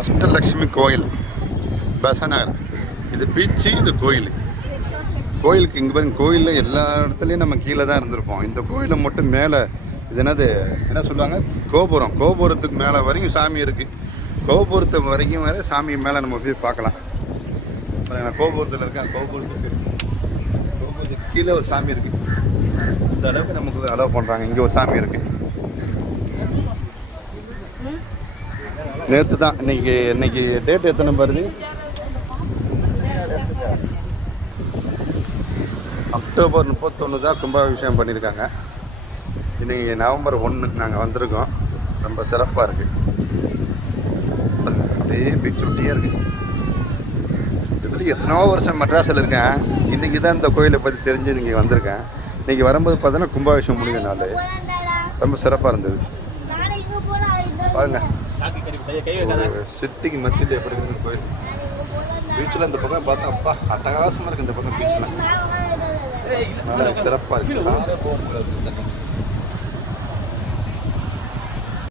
அஷ்டலக்ஷ்மி கோயில் பெசநகர். இது பீச்சு, இது கோயில். கோயிலுக்கு இங்கே பாருங்க, கோயிலில் எல்லா இடத்துலையும் நம்ம கீழே தான் இருந்திருப்போம். இந்த கோயிலை மட்டும் மேலே இது என்ன சொல்லுவாங்க, கோபுரம். கோபுரத்துக்கு மேலே வரைக்கும் சாமி இருக்குது. கோபுரத்து வரைக்கும் வேறு சாமி மேலே நம்ம போய் பார்க்கலாம். நான் கோபுரத்தில் இருக்கேன். கோபுரத்துக்கு கீழே ஒரு சாமி இருக்குது. இந்த அளவுக்கு நமக்கு அலோவ் பண்ணுறாங்க. இங்கே ஒரு சாமி இருக்குது. நேற்று தான், இன்னைக்கு டேட் எத்தனை பாருது, அக்டோபர் 31 தான் கும்பாபிஷேகம் பண்ணியிருக்காங்க. இன்றைக்கி நவம்பர் 1 நாங்கள் வந்திருக்கோம். ரொம்ப சிறப்பாக இருக்குது. அப்படியே பீச் ஒட்டியே இருக்குது. இதில் எத்தனோ வருஷம் மெட்ராஸில் இருக்கேன். இன்றைக்கி தான் இந்த கோயிலை பற்றி தெரிஞ்சு இன்றைக்கி வந்திருக்கேன். இன்றைக்கி வரும்போது பார்த்தோன்னா கும்பாபிஷேகம் முடிஞ்ச நாள். ரொம்ப சிறப்பாக இருந்தது. பாருங்க, சிட்டிக்கு மத்தியில் எப்படி இருக்குது கோயில். பீச்சில் இந்த பக்கம் பார்த்தா அப்பா அட்டகாசமாக இருக்குது. இந்த பக்கம் பீச்சில் நல்லா சிறப்பாக இருக்குது.